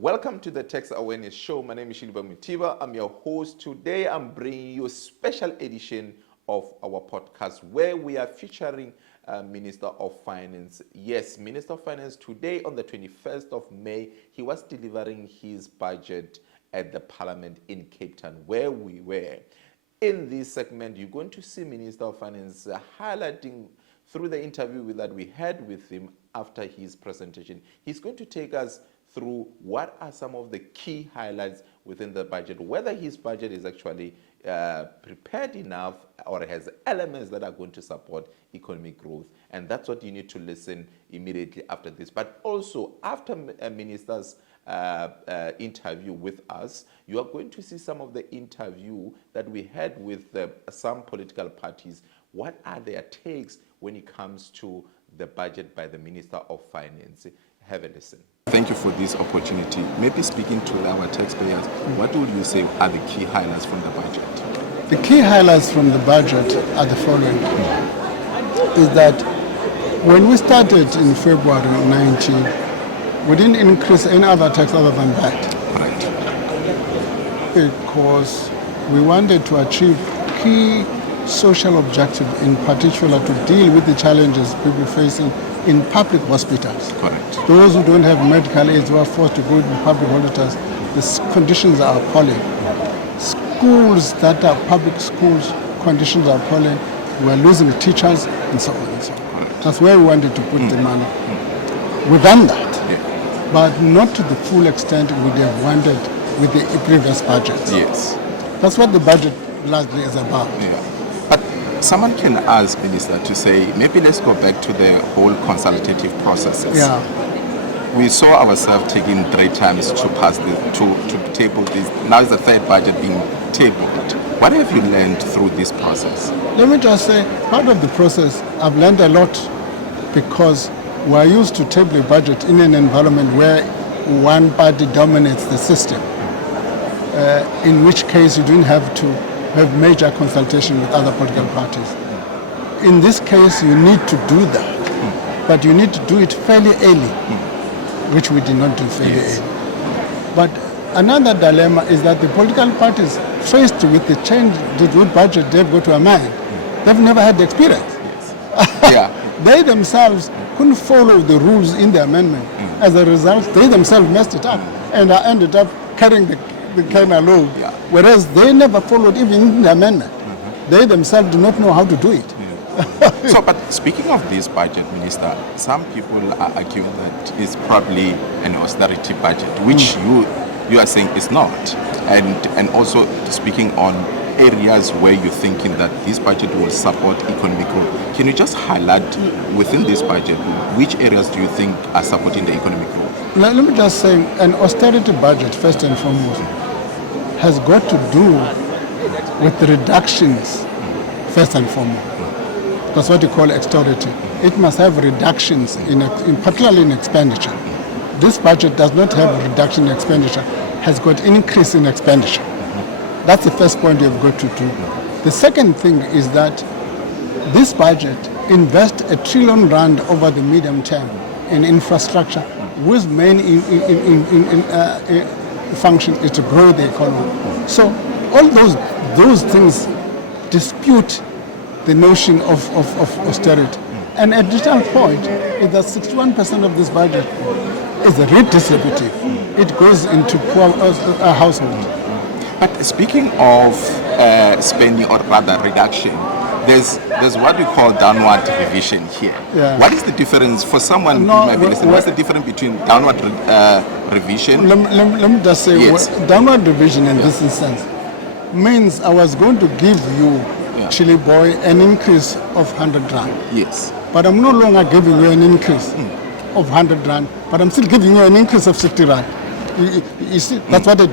Welcome to the Tax Awareness Show. My name is Shiliba Mutiba. I'm your host. Today I'm bringing you a special edition of our podcast where we are featuring Minister of Finance. Yes, Minister of Finance today on the 21st of May, he was delivering his budget at the Parliament in Cape Town where we were. In this segment, you're going to see Minister of Finance highlighting through the interview that we had with him after his presentation. He's going to take us through what are some of the key highlights within the budget, whether his budget is actually prepared enough or has elements that are going to support economic growth. And that's what you need to listen immediately after this. But also, after a minister's interview with us, you are going to see some of the interview that we had with some political parties. What are their takes when it comes to the budget by the Minister of Finance? Have a listen. Thank you for this opportunity. Maybe speaking to our taxpayers, what would you say are the key highlights from the budget? The key highlights from the budget are the following. Is that when we started in February 19, we didn't increase any other tax other than that. Correct. Because we wanted to achieve key social objectives, in particular to deal with the challenges people facing in public hospitals. Correct. Those who don't have medical aids who are forced to go to public hospitals, the conditions are appalling. Schools that are public schools, conditions are appalling. We're losing teachers and so on and so on. Correct. That's where we wanted to put the money. We've done that, but not to the full extent we would have wanted with the previous budget. Yes. That's what the budget largely is about. Yeah. But someone can ask, Minister, to say, maybe let's go back to the whole consultative processes. Yeah. We saw ourselves taking 3 times to pass to table this. Now is the third budget being tabled. What have you learned through this process? Let me just say, part of the process, I've learned a lot because we're used to table a budget in an environment where one party dominates the system, in which case you didn't have to have major consultation with other political parties. In this case, you need to do that, but you need to do it fairly early, which we did not do fairly early. But another dilemma is that the political parties, faced with the change, the budget they've got to amend, they've never had the experience. Yeah. They themselves couldn't follow the rules in the amendment. As a result, they themselves messed it up and ended up carrying the kind of load. Yeah. Whereas they never followed even in the amendment. They themselves do not know how to do it. So, but speaking of this budget, Minister, some people are arguing that it's probably an austerity budget, which you are saying is not. And also speaking on areas where you're thinking that this budget will support economic growth. Can you just highlight within this budget, which areas do you think are supporting the economic growth? Let me just say, an austerity budget, first and foremost, has got to do with reductions, first and foremost. That's what you call austerity. It must have reductions, particularly in expenditure. This budget does not have a reduction in expenditure, has got increase in expenditure. That's the first point you've got to do. The second thing is that this budget invests R1 trillion over the medium term in infrastructure, whose main function is to grow the economy. So all those things dispute the notion of austerity. An additional point is that 61% of this budget is redistributive. It goes into poor households. But speaking of spending, or rather reduction, there's what we call downward revision here. Yeah. What is the difference for someone who might be listening? What's the difference between downward revision? Let me just say, downward revision in this instance means I was going to give you, Chili Boy, an increase of 100 rand. Yes. But I'm no longer giving you an increase of 100 rand, but I'm still giving you an increase of 60 rand. You see, that's what the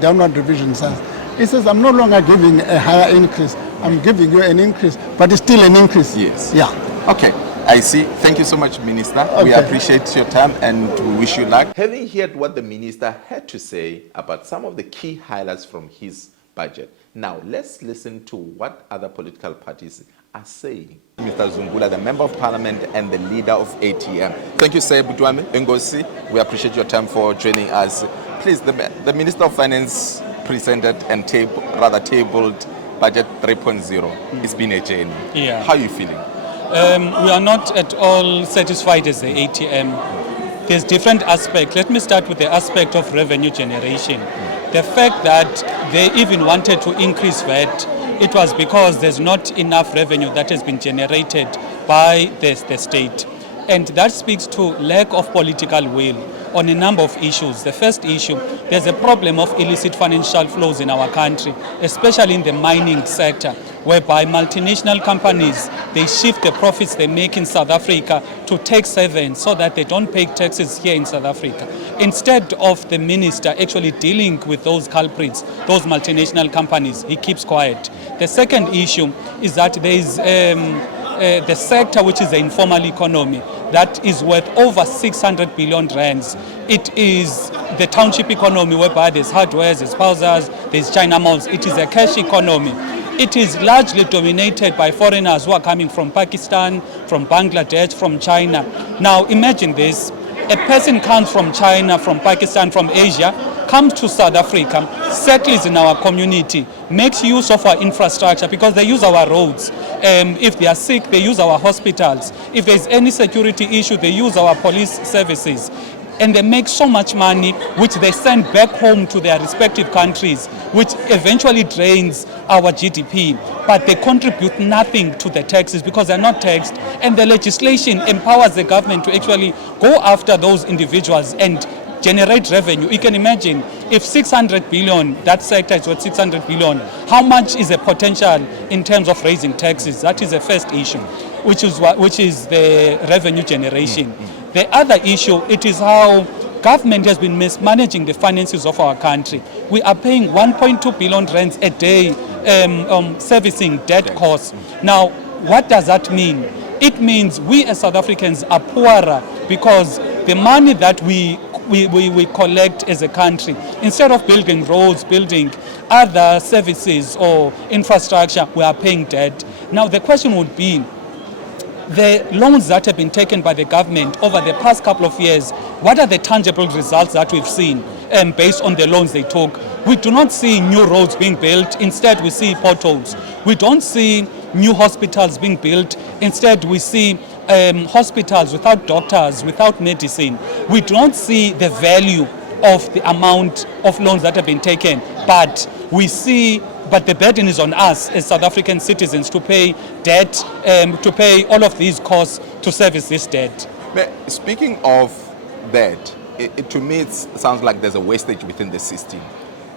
downward revision says. It says I'm no longer giving a higher increase, I'm giving you an increase, but it's still an increase. Yes. Yeah. Okay, I see. Thank you so much, Minister. Okay. We appreciate your time and we wish you luck. Having heard what the minister had to say about some of the key highlights from his budget, now let's listen to what other political parties are saying. Mr. Zungula, the Member of Parliament and the leader of ATM. Thank you, Sir Butwame Ngosi. We appreciate your time for joining us. please, the Minister of Finance presented and tabled Budget 3.0. It's been a journey. Yeah. How are you feeling? We are not at all satisfied as the ATM. There's different aspects. Let me start with the aspect of revenue generation. The fact that they even wanted to increase VAT, it was because there's not enough revenue that has been generated by the state. And that speaks to lack of political will on a number of issues. The first issue, there's a problem of illicit financial flows in our country, especially in the mining sector, whereby multinational companies, they shift the profits they make in South Africa to tax havens so that they don't pay taxes here in South Africa. Instead of the minister actually dealing with those culprits, those multinational companies, he keeps quiet. The second issue is that there is the sector which is the informal economy that is worth over 600 billion rands. It is the township economy whereby there's hardware, there's houses, there's China malls. It is a cash economy. It is largely dominated by foreigners who are coming from Pakistan, from Bangladesh, from China. Now imagine this, a person comes from China, from Pakistan, from Asia, comes to South Africa, settles in our community, makes use of our infrastructure because they use our roads. If they are sick, they use our hospitals. If there's any security issue, they use our police services. And they make so much money, which they send back home to their respective countries, which eventually drains our GDP. But they contribute nothing to the taxes because they're not taxed. And the legislation empowers the government to actually go after those individuals and generate revenue. You can imagine if 600 billion, that sector is worth 600 billion, how much is the potential in terms of raising taxes? That is the first issue, which is the revenue generation. The other issue, it is how government has been mismanaging the finances of our country. We are paying 1.2 billion rands a day servicing debt costs. Now, what does that mean? It means we as South Africans are poorer because the money that we collect as a country, instead of building roads, building other services or infrastructure, we are paying debt. Now the question would be, the loans that have been taken by the government over the past couple of years, what are the tangible results that we've seen based on the loans they took? We do not see new roads being built. Instead, we see potholes. We don't see new hospitals being built. Instead, we see hospitals without doctors, without medicine. We don't see the value of the amount of loans that have been taken, but the burden is on us as South African citizens to pay debt, to pay all of these costs to service this debt. Speaking of that, to me it sounds like there's a wastage within the system.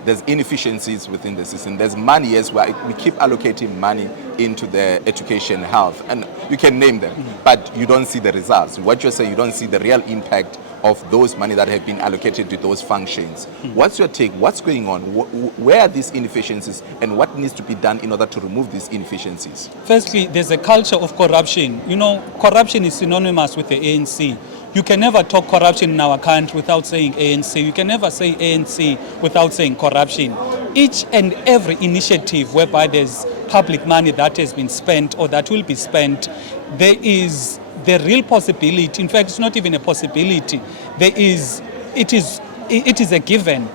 There's inefficiencies within the system. There's money as well. We keep allocating money into the education, health, and you can name them, but you don't see the results. What you're saying, you don't see the real impact of those money that have been allocated to those functions. What's your take? What's going on? Where are these inefficiencies and what needs to be done in order to remove these inefficiencies? Firstly, there's a culture of corruption. You know, corruption is synonymous with the ANC. You can never talk corruption in our country without saying ANC. You can never say ANC without saying corruption. Each and every initiative whereby there's public money that has been spent or that will be spent, there is the real possibility. In fact, it's not even a possibility. It is a given.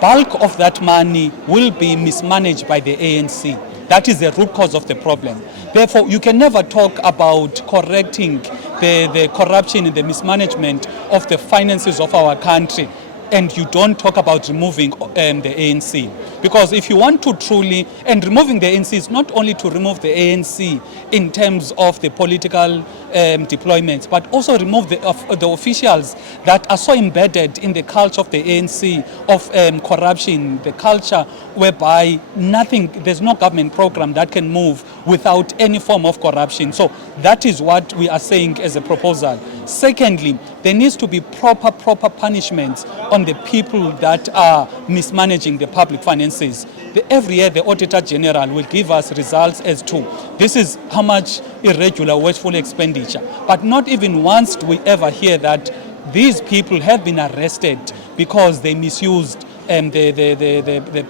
Bulk of that money will be mismanaged by the ANC. That is the root cause of the problem. Therefore, you can never talk about correcting the corruption and the mismanagement of the finances of our country, and you don't talk about removing the ANC. Because if you want to truly, and removing the ANC is not only to remove the ANC in terms of the political deployments, but also remove the officials that are so embedded in the culture of the ANC of corruption, the culture whereby there's no government program that can move without any form of corruption. So that is what we are saying as a proposal. Secondly, there needs to be proper punishments on the people that are mismanaging the public finances. Every year the Auditor General will give us results as to this is how much irregular wasteful expenditure. But not even once do we ever hear that these people have been arrested because they misused the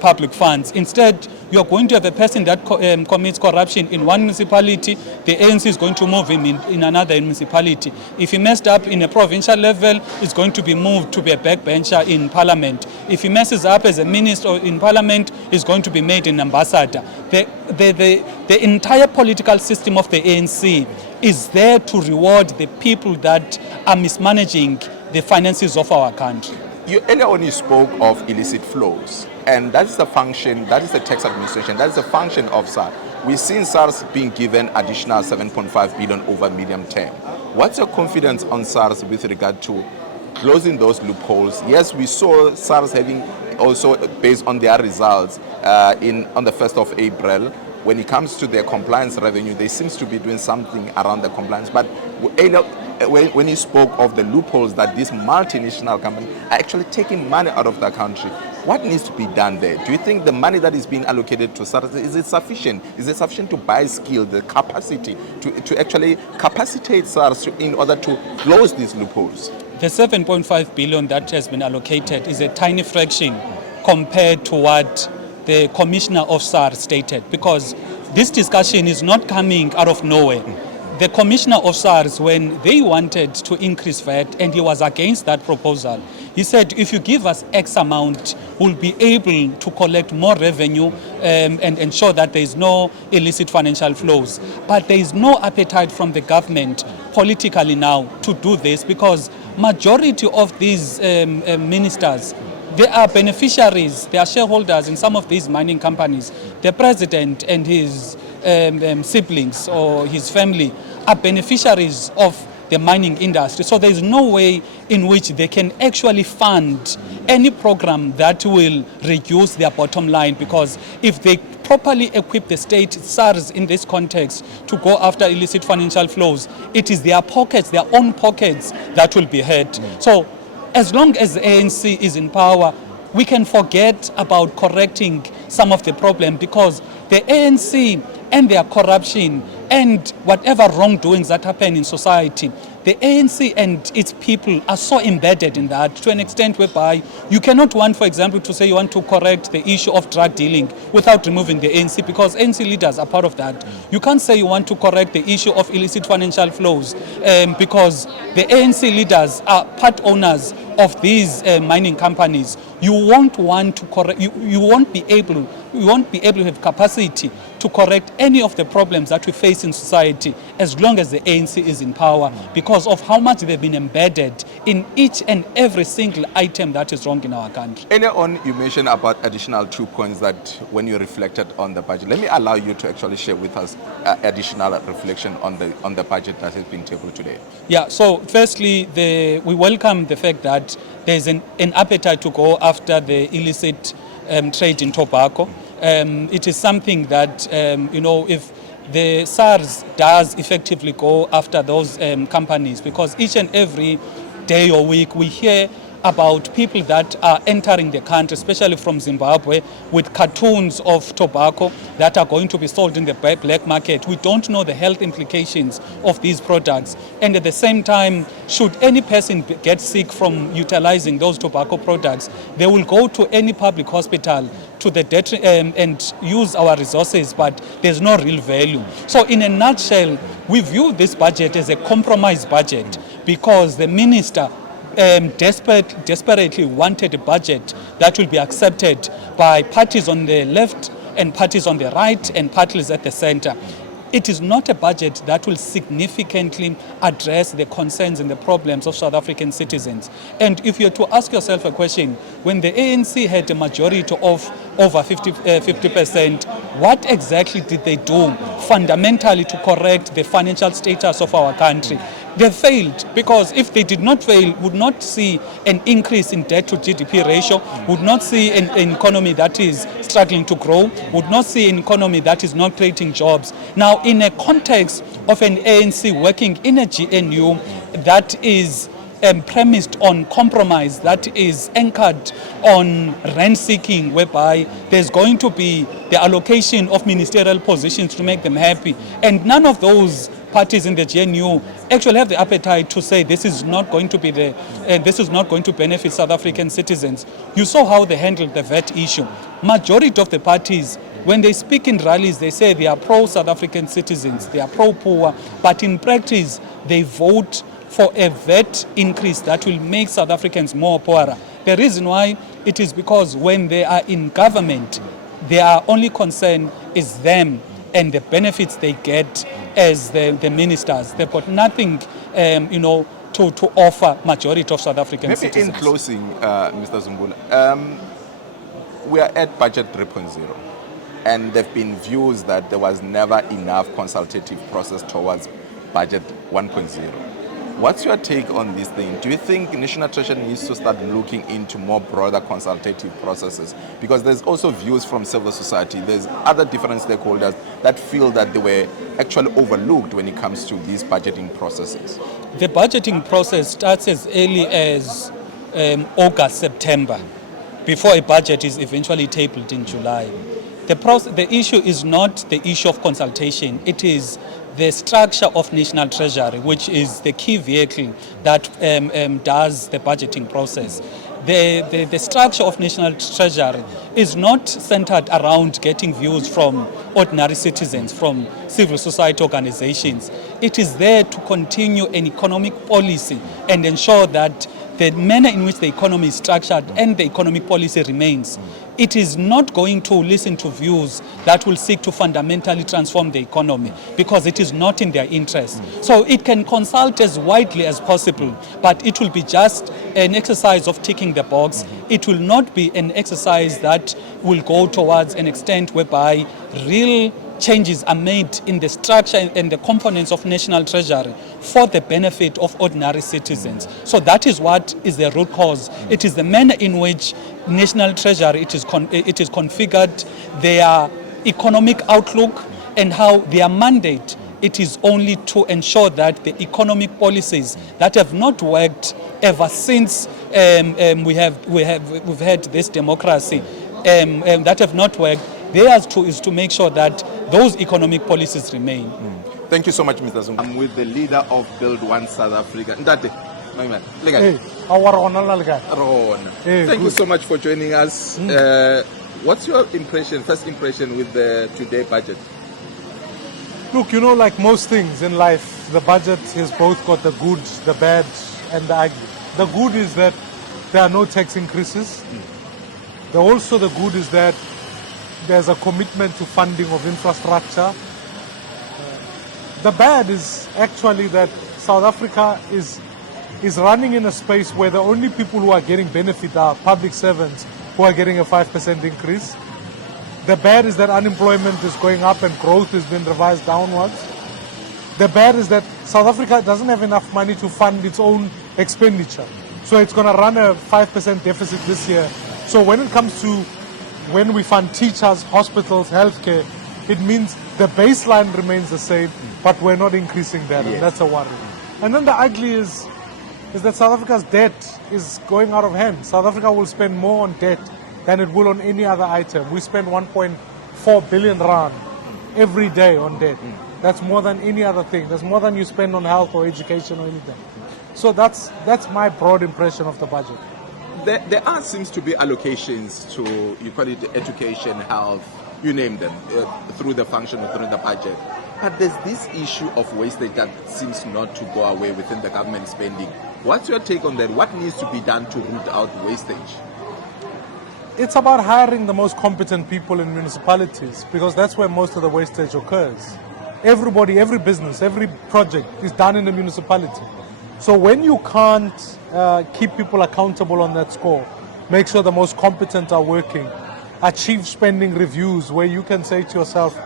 public funds. Instead, you are going to have a person that commits corruption in one municipality, the ANC is going to move him in another municipality. If he messed up in a provincial level, it's going to be moved to be a backbencher in parliament. If he messes up as a minister in parliament, he's going to be made an ambassador. The entire political system of the ANC is there to reward the people that are mismanaging the finances of our country. You earlier on you spoke of illicit flows, and that is the function, that is the tax administration, that is the function of SARS. We've seen SARS being given additional 7.5 billion over medium term. What's your confidence on SARS with regard to closing those loopholes? Yes, we saw SARS having also, based on their results on the 1st of April, when it comes to their compliance revenue, they seems to be doing something around the compliance. But when you spoke of the loopholes that these multinational companies are actually taking money out of the country, what needs to be done there? Do you think the money that is being allocated to SARS, is it sufficient? Is it sufficient to buy skill, the capacity, to actually capacitate SARS in order to close these loopholes? The 7.5 billion that has been allocated is a tiny fraction compared to what the commissioner of SARS stated, because this discussion is not coming out of nowhere. The commissioner of SARS, when they wanted to increase VAT and he was against that proposal, he said, if you give us X amount, we'll be able to collect more revenue and ensure that there is no illicit financial flows. But there is no appetite from the government politically now to do this, because majority of these ministers, they are beneficiaries, they are shareholders in some of these mining companies. The president and his siblings or his family are beneficiaries of the mining industry. So there is no way in which they can actually fund any program that will reduce their bottom line, because if they properly equip the state, SARS in this context, to go after illicit financial flows, it is their pockets, their own pockets, that will be hurt. So as long as the ANC is in power, we can forget about correcting some of the problem, because the ANC and their corruption and whatever wrongdoings that happen in society, the ANC and its people are so embedded in that to an extent whereby you cannot want, for example, to say you want to correct the issue of drug dealing without removing the ANC, because ANC leaders are part of that. You can't say you want to correct the issue of illicit financial flows because the ANC leaders are part owners of these mining companies. You won't want to correct. You won't be able to have capacity to correct any of the problems that we face in society as long as the ANC is in power, because of how much they've been embedded in each and every single item that is wrong in our country. Earlier on, you mentioned about additional 2 points that when you reflected on the budget. Let me allow you to actually share with us additional reflection on the budget that has been tabled today. Yeah, so firstly, we welcome the fact that there's an appetite to go after the illicit trade in tobacco. It is something that, if the SARS does effectively go after those companies, because each and every day or week we hear about people that are entering the country, especially from Zimbabwe, with cartons of tobacco that are going to be sold in the black market. We don't know the health implications of these products. And at the same time, should any person get sick from utilizing those tobacco products, they will go to any public hospital to the and use our resources, but there's no real value. So in a nutshell, we view this budget as a compromise budget, because the minister desperately wanted a budget that will be accepted by parties on the left and parties on the right and parties at the center. It is not a budget that will significantly address the concerns and the problems of South African citizens. And if you're to ask yourself a question, when the ANC had a majority of over 50%, what exactly did they do fundamentally to correct the financial status of our country? They failed, because if they did not fail, would not see an increase in debt to GDP ratio, would not see an economy that is struggling to grow, would not see an economy that is not creating jobs. Now, in a context of an ANC working in a GNU that is premised on compromise, that is anchored on rent-seeking, whereby there's going to be the allocation of ministerial positions to make them happy, and none of those parties in the GNU actually have the appetite to say this is not going to be this is not going to benefit South African citizens. You saw how they handled the VAT issue. Majority of the parties, when they speak in rallies, they say they are pro-South African citizens, they are pro-poor, but in practice, they vote for a VAT increase that will make South Africans more poorer. The reason why it is because when they are in government, their only concern is them and the benefits they get as the ministers. They've got nothing, to offer majority of South African Maybe citizens. in closing, Mr. Zumbula, we are at budget 3.0, and there have been views that there was never enough consultative process towards budget 1.0. What's your take on this thing? Do you think National Treasury needs to start looking into more broader consultative processes? Because there's also views from civil society, there's other different stakeholders that feel that they were actually overlooked when it comes to these budgeting processes. The budgeting process starts as early as August, September, before a budget is eventually tabled in July. The issue is not the issue of consultation, it is the structure of National Treasury, which is the key vehicle that does the budgeting process. The structure of National Treasury is not centered around getting views from ordinary citizens, from civil society organizations. It is there to continue an economic policy and ensure that the manner in which the economy is structured and the economic policy remains. It is not going to listen to views that will seek to fundamentally transform the economy because it is not in their interest. So it can consult as widely as possible, but it will be just an exercise of ticking the box. It will not be an exercise that will go towards an extent whereby real changes are made in the structure and the components of National Treasury for the benefit of ordinary citizens. So that is what is the root cause. It is the manner in which National Treasury it is configured, their economic outlook, and how their mandate. It is only to ensure that the economic policies that have not worked ever since we've had this democracy that have not worked. Theirs too is to make sure that those economic policies remain. Thank you so much, Mr. Zuma. I'm with the leader of Build One South Africa. Ndate, my man. Thank you so much for joining us. What's your first impression with the today budget? Look, like most things in life, the budget has both got the good, the bad, and the ugly. The good is that there are no tax increases. The good is that there's a commitment to funding of infrastructure. The bad is actually that South Africa is running in a space where the only people who are getting benefit are public servants who are getting a 5% increase. The bad is that unemployment is going up and growth has been revised downwards. The bad is that South Africa doesn't have enough money to fund its own expenditure. So it's going to run a 5% deficit this year. So when it comes to when we fund teachers, hospitals, healthcare, it means the baseline remains the same, but we're not increasing that, and that's a worry. And then the ugly is that South Africa's debt is going out of hand. South Africa will spend more on debt than it will on any other item. We spend 1.4 billion rand every day on debt. That's more than any other thing. That's more than you spend on health or education or anything. So that's my broad impression of the budget. There seems to be allocations to, you call it education, health, you name them, through the function or through the budget. But there's this issue of wastage that seems not to go away within the government spending. What's your take on that? What needs to be done to root out wastage? It's about hiring the most competent people in municipalities because that's where most of the wastage occurs. Everybody, every business, every project is done in a municipality. So when you can't keep people accountable on that score, make sure the most competent are working, achieve spending reviews where you can say to yourself,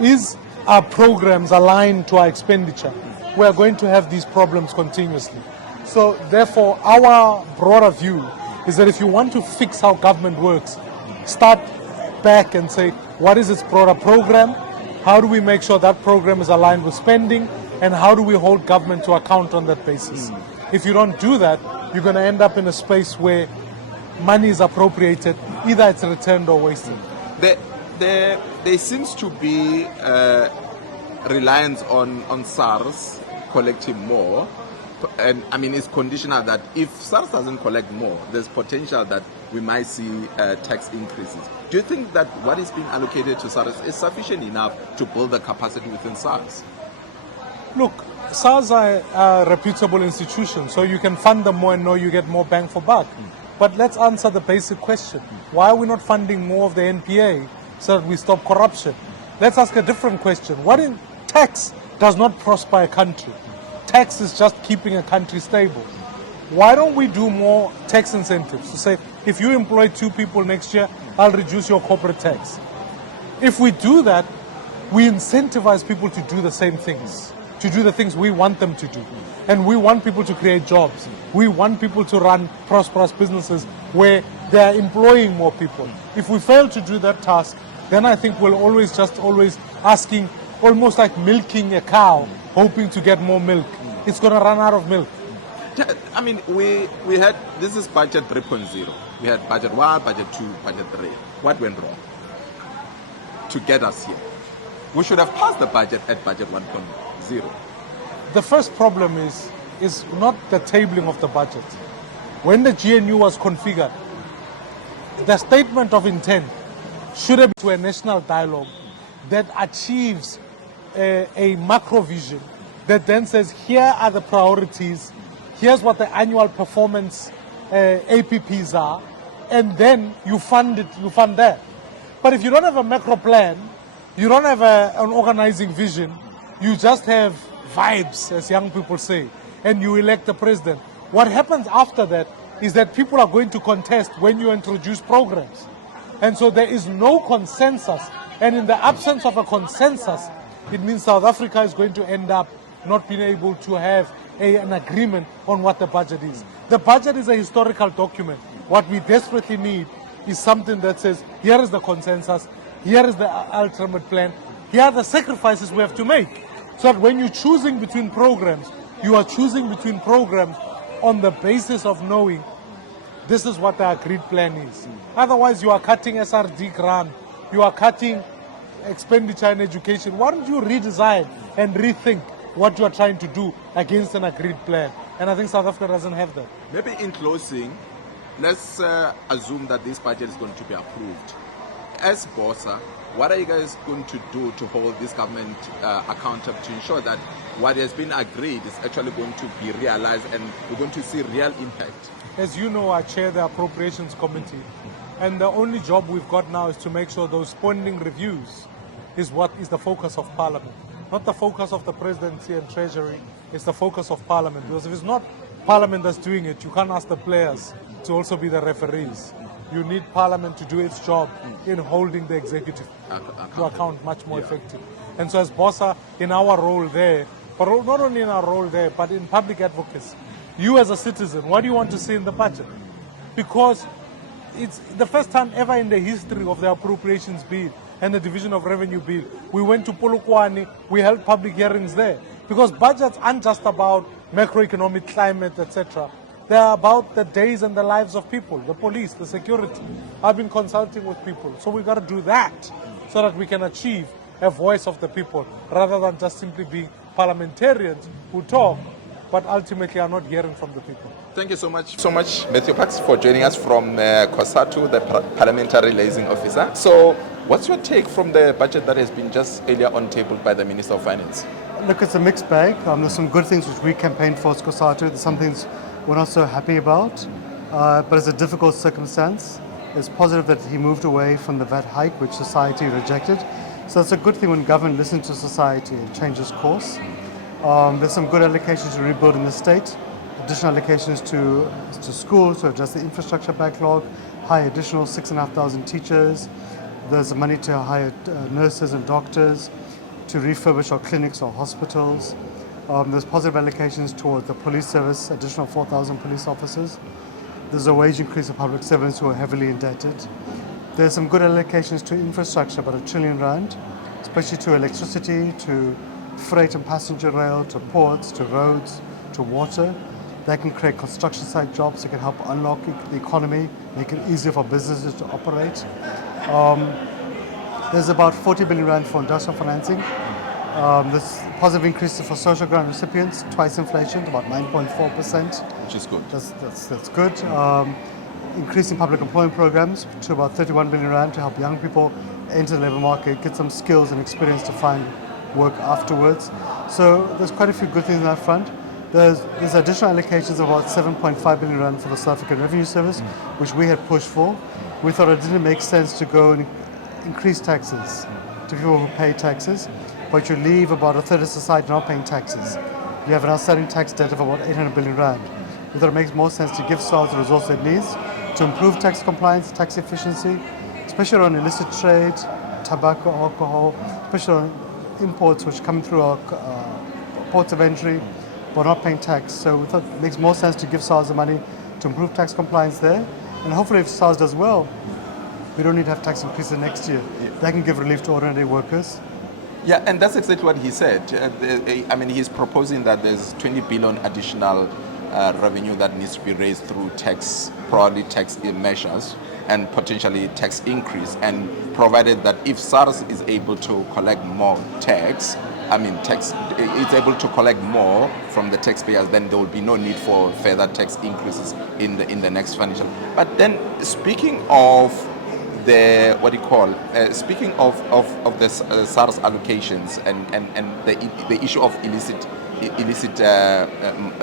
is our programs aligned to our expenditure? We are going to have these problems continuously. So therefore, our broader view is that if you want to fix how government works, start back and say, what is its broader program? How do we make sure that program is aligned with spending? And how do we hold government to account on that basis? If you don't do that, you're going to end up in a space where money is appropriated, either it's returned or wasted. There seems to be reliance on SARS collecting more, and I mean it's conditional that if SARS doesn't collect more, there's potential that we might see tax increases. Do you think that what is being allocated to SARS is sufficient enough to build the capacity within SARS? Look, SARS are a reputable institution, so you can fund them more and know you get more bang for buck. But let's answer the basic question. Why are we not funding more of the NPA so that we stop corruption? Let's ask a different question. What in tax does not prosper a country? Tax is just keeping a country stable. Why don't we do more tax incentives to say, if you employ 2 people next year, I'll reduce your corporate tax. If we do that, we incentivize people to do the same things, to do the things we want them to do. And we want people to create jobs. We want people to run prosperous businesses where they are employing more people. If we fail to do that task, then I think we'll always asking, almost like milking a cow, hoping to get more milk. It's going to run out of milk. I mean, we had, this is budget 3.0. We had budget 1, budget 2, budget 3. What went wrong to get us here? We should have passed the budget at budget 1.0. The first problem is not the tabling of the budget. When the GNU was configured, the statement of intent should have been to a national dialogue that achieves a macro vision that then says, here are the priorities, here's what the annual performance APPs are, and then you fund that. But if you don't have a macro plan, you don't have an organizing vision, you just have vibes, as young people say, and you elect a president. What happens after that is that people are going to contest when you introduce programs. And so there is no consensus. And in the absence of a consensus, it means South Africa is going to end up not being able to have an agreement on what the budget is. The budget is a historical document. What we desperately need is something that says, here is the consensus, here is the ultimate plan, here are the sacrifices we have to make. So that when you're choosing between programs, you are choosing between programs on the basis of knowing this is what the agreed plan is. Otherwise, you are cutting SRD grant, you are cutting expenditure in education. Why don't you redesign and rethink what you are trying to do against an agreed plan? And I think South Africa doesn't have that. Maybe in closing, let's assume that this budget is going to be approved. As BOSA, what are you guys going to do to hold this government accountable to ensure that what has been agreed is actually going to be realized and we're going to see real impact? As you know, I chair the Appropriations Committee, and the only job we've got now is to make sure those spending reviews is what is the focus of Parliament. Not the focus of the Presidency and Treasury, it's the focus of Parliament. Because if it's not Parliament that's doing it, you can't ask the players to also be the referees. You need Parliament to do its job in holding the executive to account much more effective. And so as BOSA, in our role there, but not only in our role there, but in public advocacy, you as a citizen, what do you want to see in the budget? Because it's the first time ever in the history of the Appropriations Bill and the Division of Revenue Bill, we went to Polokwane, we held public hearings there. Because budgets aren't just about macroeconomic climate, etc. They're about the days and the lives of people, the police, the security. I've been consulting with people. So we've got to do that so that we can achieve a voice of the people rather than just simply being parliamentarians who talk but ultimately are not hearing from the people. Thank you so much, Mathews Phosa, for joining us from COSATU, the Parliamentary Liaison Officer. So what's your take from the budget that has been just earlier on tabled by the Minister of Finance? Look, it's a mixed bag. There's some good things which we campaigned for as COSATU. There's some things we're not so happy about, but it's a difficult circumstance. It's positive that he moved away from the VAT hike, which society rejected. So it's a good thing when government listens to society and changes course. There's some good allocations to rebuilding the state, additional allocations to schools to address the infrastructure backlog, hire additional 6,500 teachers. There's money to hire nurses and doctors, to refurbish our clinics or hospitals. There's positive allocations towards the police service, additional 4,000 police officers. There's a wage increase of public servants who are heavily indebted. There's some good allocations to infrastructure, about R1 trillion, especially to electricity, to freight and passenger rail, to ports, to roads, to water. That can create construction site jobs. It can help unlock the economy, make it easier for businesses to operate. There's about R40 billion for industrial financing. There's positive increases for social grant recipients, twice inflation, about 9.4%. Which is good. That's good. Increasing public employment programs to about 31 billion rand to help young people enter the labour market, get some skills and experience to find work afterwards. So there's quite a few good things on that front. There's additional allocations of about 7.5 billion rand for the South African Revenue Service, which we had pushed for. We thought it didn't make sense to go and increase taxes to people who pay taxes, but you leave about a third of society not paying taxes. You have an outstanding tax debt of about 800 billion rand. We thought it makes more sense to give SARS the resources it needs to improve tax compliance, tax efficiency, especially on illicit trade, tobacco, alcohol, especially on imports which come through our ports of entry, but not paying tax. So we thought it makes more sense to give SARS the money to improve tax compliance there. And hopefully if SARS does well, we don't need to have tax increases next year. That can give relief to ordinary workers. Yeah, and that's exactly what he said. He's proposing that there's 20 billion additional revenue that needs to be raised through tax, probably tax measures and potentially tax increase. And provided that if SARS is able to collect more tax, it's able to collect more from the taxpayers, then there will be no need for further tax increases in the next financial. But then speaking of the speaking of the SARS allocations and the issue of illicit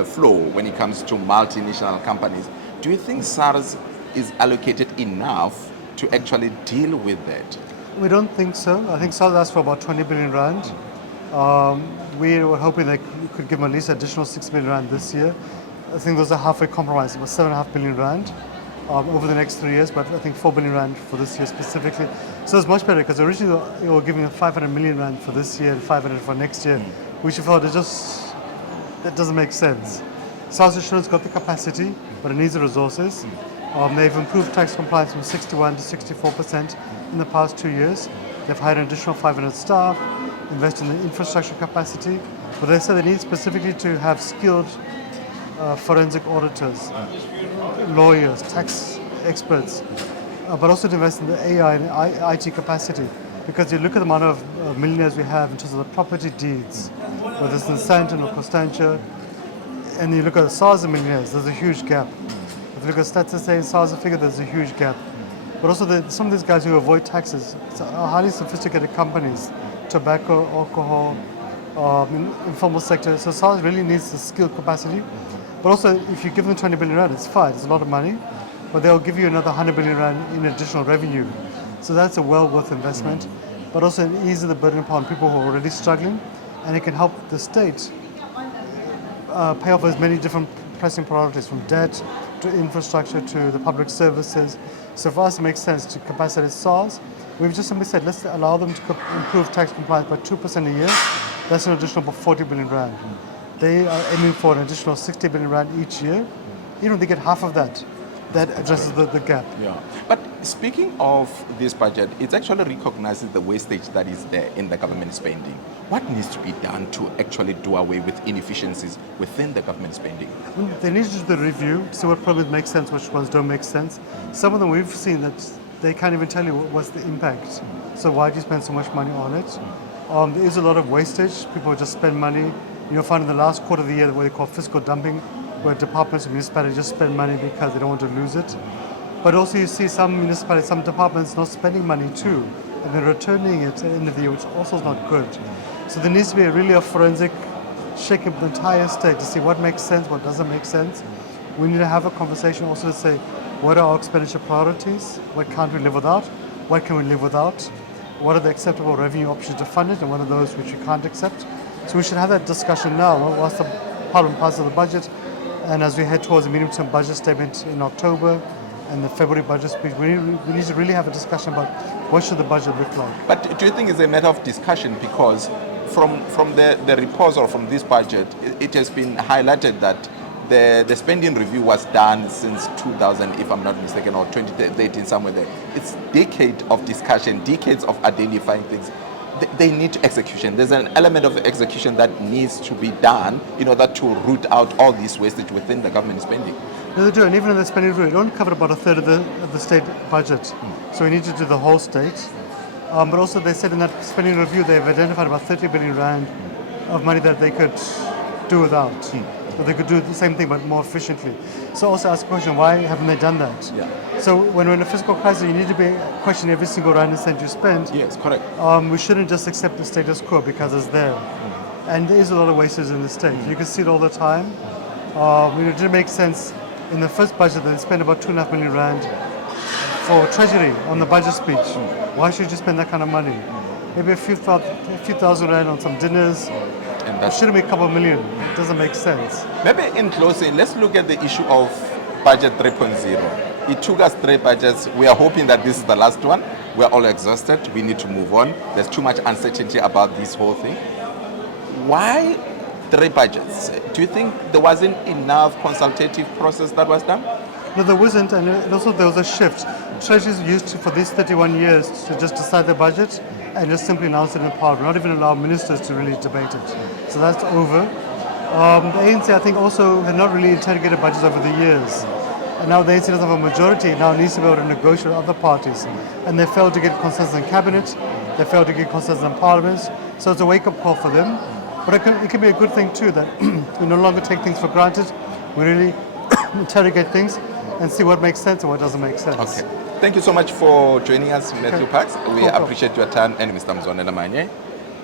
flow when it comes to multinational companies, do you think SARS is allocated enough to actually deal with that? We don't think so. I think SARS asked for about 20 billion rand. We were hoping they could give them at least additional 6 billion rand this year. I think those are halfway compromised, about 7.5 billion rand. Over the next 3 years, but I think 4 billion rand for this year specifically. So it's much better because originally they were giving 500 million rand for this year and 500 for next year, which we thought that doesn't make sense. South Insurance got the capacity, but it needs the resources. They've improved tax compliance from 61 to 64% in the past 2 years. They've hired an additional 500 staff, invested in the infrastructure capacity, but they said they need specifically to have skilled forensic auditors, lawyers, tax experts, but also to invest in the AI and IT capacity. Because you look at the amount of millionaires we have in terms of the property deeds, whether it's in Sandton or Constantia, and you look at the SARS millionaires, there's a huge gap. If you look at statistics and SARS figure, there's a huge gap. But also some of these guys who avoid taxes are highly sophisticated companies, tobacco, alcohol, informal sector. So SARS really needs the skilled capacity. But also, if you give them 20 billion rand, it's fine, it's a lot of money, but they'll give you another 100 billion rand in additional revenue. So that's a well worth investment, but also it eases the burden upon people who are already struggling, and it can help the state pay off as many different pressing priorities, from debt to infrastructure to the public services. So for us, it makes sense to capacitate SARS. We've just simply said, let's allow them to improve tax compliance by 2% a year. That's an additional 40 billion rand. They are aiming for an additional 60 billion rand each year. Even if they get half of that, that addresses the gap. Yeah. But speaking of this budget, it actually recognizes the wastage that is there in the government spending. What needs to be done to actually do away with inefficiencies within the government spending? They need to do the review, see what programs make sense, which ones don't make sense. Some of them we've seen that they can't even tell you what's the impact. So why do you spend so much money on it? There is a lot of wastage. People just spend money. You'll find in the last quarter of the year what they call fiscal dumping, where departments and municipalities just spend money because they don't want to lose it. But also you see some municipalities, some departments not spending money too, and they're returning it at the end of the year, which also is not good. So there needs to be really a forensic shake of the entire state to see what makes sense, what doesn't make sense. We need to have a conversation also to say, what are our expenditure priorities? What can't we live without? What can we live without? What are the acceptable revenue options to fund it, and what are those which we can't accept? So we should have that discussion now. What's the part and parcel of the budget? And as we head towards the medium-term budget statement in October and the February budget speech, we need to really have a discussion about what should the budget look like. But do you think it's a matter of discussion? Because from the reports or from this budget, it has been highlighted that the spending review was done since 2000, if I'm not mistaken, or 2013, somewhere there. It's decades of discussion, decades of identifying things. They need execution. There's an element of execution that needs to be done in order to root out all this wastage within the government spending. No, they do, and even in the spending review, it only covered about a third of the state budget. So we need to do the whole state. But also they said in that spending review they've identified about 30 billion rand of money that they could do without. That they could do the same thing but more efficiently. So also ask the question, why haven't they done that? Yeah. So when we're in a fiscal crisis, you need to be question every single rand and cent you spend. Yes, correct. We shouldn't just accept the status quo because it's there. And there is a lot of wastage in the state. You can see it all the time. It didn't make sense in the first budget they spent about 2.5 million rand for treasury on the budget speech. Why should you spend that kind of money? Maybe a few thousand rand on some dinners. And It that's shouldn't be a couple of million. It doesn't make sense. maybe in closing, let's look at the issue of budget 3.0. It took us 3 budgets. We are hoping that this is the last one. We are all exhausted. We need to move on. There's too much uncertainty about this whole thing. Why 3 budgets? Do you think there wasn't enough consultative process that was done? No, there wasn't, and also there was a shift. Treasuries used to, for these 31 years to just decide the budget and just simply announce it in Parliament, not even allow ministers to really debate it. So that's over. The ANC, I think, also had not really interrogated budgets over the years. And now the ANC doesn't have a majority, now it needs to be able to negotiate with other parties. And they failed to get consensus in cabinet, they failed to get consensus in Parliament. So it's a wake-up call for them. But it can be a good thing too, that we no longer take things for granted. We really interrogate things and see what makes sense and what doesn't make sense. Okay. Thank you so much for joining us, Matthew Parks. We Cool. appreciate your time. And Mr. Mzwanele Manyi,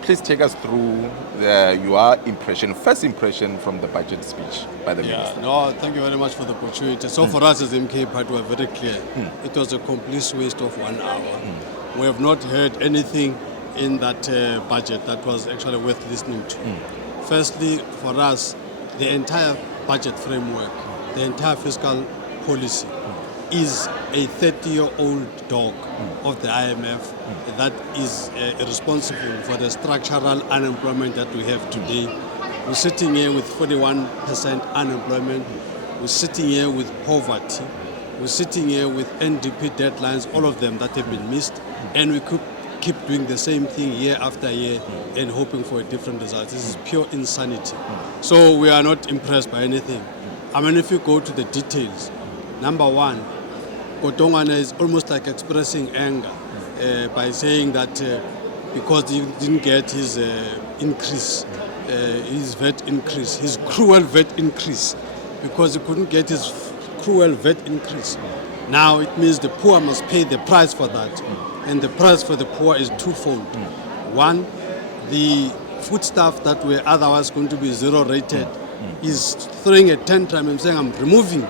please take us through your impression, first impression from the budget speech by the minister. No, thank you very much for the opportunity. So for us as MK Party, we're very clear. It was a complete waste of 1 hour. We have not heard anything in that budget that was actually worth listening to. Firstly, for us, the entire budget framework, the entire fiscal policy is a 30-year-old dog of the IMF that is responsible for the structural unemployment that we have today. We're sitting here with 41% unemployment. We're sitting here with poverty. We're sitting here with NDP deadlines, all of them that have been missed. And we could keep doing the same thing year after year and hoping for a different result. This is pure insanity. So we are not impressed by anything. I mean, if you go to the details, number one, Kotongana is almost like expressing anger by saying that because he didn't get his increase, his VAT increase, his cruel VAT increase, because he couldn't get his cruel VAT increase. Now it means the poor must pay the price for that. And the price for the poor is twofold. One, the foodstuff that were otherwise going to be zero rated is throwing a tantrum and saying, I'm removing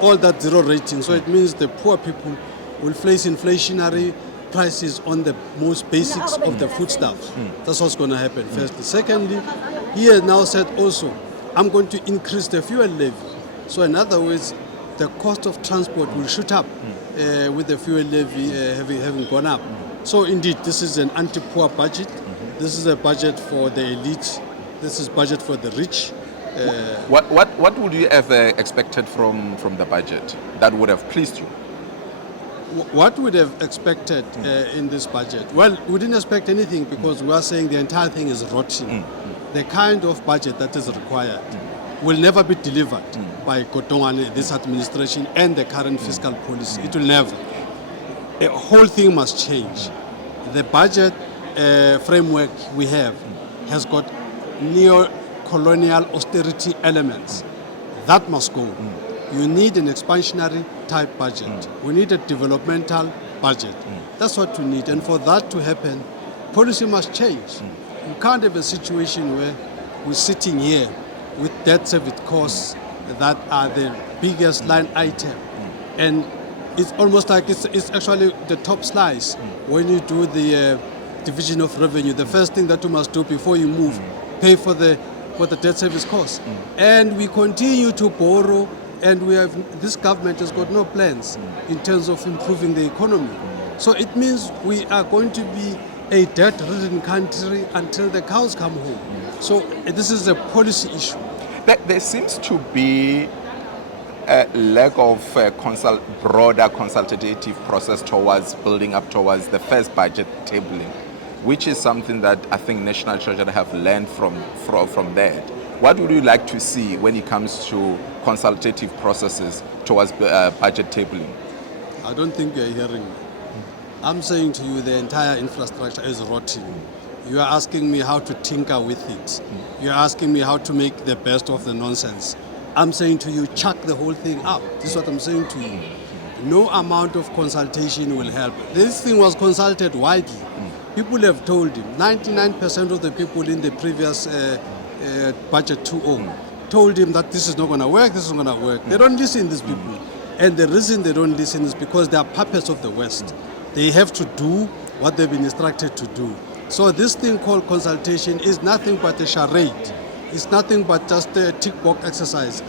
all that zero rating. So it means the poor people will face inflationary prices on the most basics of the foodstuffs. That's what's going to happen firstly. Secondly, he has now said also, I'm going to increase the fuel levy. So in other words, the cost of transport will shoot up with the fuel levy having gone up. So indeed, this is an anti-poor budget. This is a budget for the elite. This is budget for the rich. What would you have expected from the budget that would have pleased you? What would have expected in this budget? Well, we didn't expect anything because we are saying the entire thing is rotten. The kind of budget that is required will never be delivered by Kotongane, this administration, and the current fiscal policy. It will never. The whole thing must change. The budget framework we have has got neo-colonial austerity elements. That must go. You need an expansionary type budget. We need a developmental budget. That's what we need. And for that to happen, policy must change. You can't have a situation where we're sitting here with debt service costs that are the biggest line item. And it's almost like it's actually the top slice. When you do the division of revenue, the first thing that you must do before you move, pay for the debt service costs. And we continue to borrow, and this government has got no plans in terms of improving the economy. So it means we are going to be a debt-ridden country until the cows come home. So this is a policy issue. There seems to be a lack of broader consultative process towards building up towards the first budget tabling, which is something that I think National Treasury have learned from that. What would you like to see when it comes to consultative processes towards budget tabling? I don't think you're hearing me. I'm saying to you the entire infrastructure is rotten. You are asking me how to tinker with it. You are asking me how to make the best of the nonsense. I'm saying to you, chuck the whole thing out. This is what I'm saying to you. No amount of consultation will help. This thing was consulted widely. People have told him, 99% of the people in the previous budget 2.0 told him that this is not going to work, this is not going to work. They don't listen, these people. And the reason they don't listen is because they are puppets of the West. They have to do what they've been instructed to do. So this thing called consultation is nothing but a charade. It's nothing but just a tick box exercise.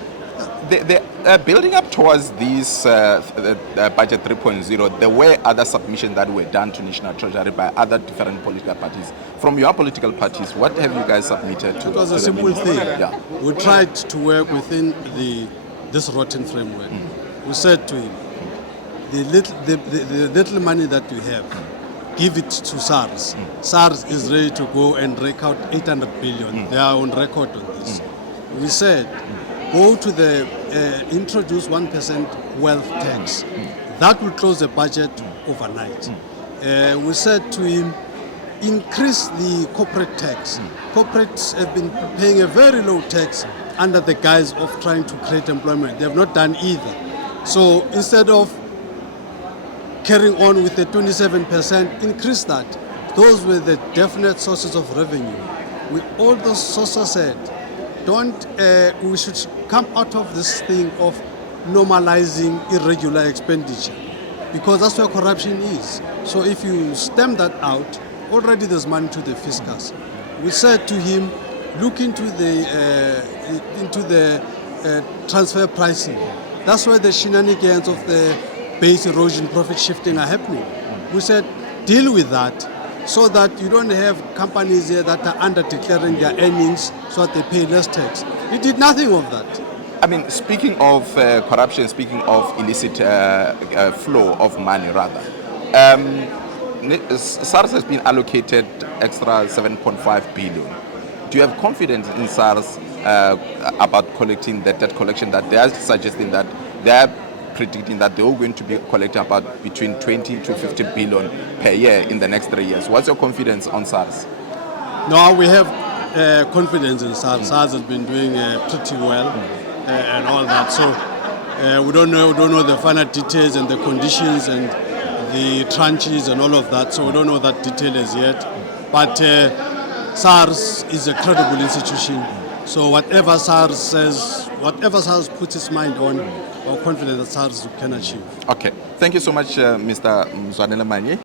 Building up towards this budget 3.0, there were other submissions that were done to National Treasury by other different political parties. From your political parties, what have you guys submitted to? It was a simple thing. Yeah. We tried to work within this rotten framework. We said to him, the little money that you have, give it to SARS. SARS is ready to go and rake out 800 billion. They are on record on this. We said, go to the introduce 1% wealth tax. That will close the budget overnight. We said to him, increase the corporate tax. Corporates have been paying a very low tax under the guise of trying to create employment. They have not done either. So instead of carrying on with the 27%, increase that. Those were the definite sources of revenue. All those sources said, we should come out of this thing of normalizing irregular expenditure, because that's where corruption is. So if you stem that out, already there's money to the fiscals. We said to him, look into the transfer pricing. That's where the shenanigans of the base erosion, profit shifting are happening. We said, deal with that so that you don't have companies here that are under-declaring their earnings so that they pay less tax. We did nothing of that. I mean, speaking of corruption, speaking of illicit flow of money, rather, SARS has been allocated extra 7.5 billion. Do you have confidence in SARS about collecting that debt collection that they are suggesting that they are predicting that they're going to be collecting about between 20 to 50 billion per year in the next 3 years? What's your confidence on SARS? No, we have confidence in SARS. SARS has been doing pretty well and all that. So we don't know the final details and the conditions and the tranches and all of that. So we don't know that detail as yet. But SARS is a credible institution. So whatever SARS says, whatever SARS puts its mind on, we're confident that SARS can achieve. Okay. Thank you so much, Mr. Mzwanele Manyi.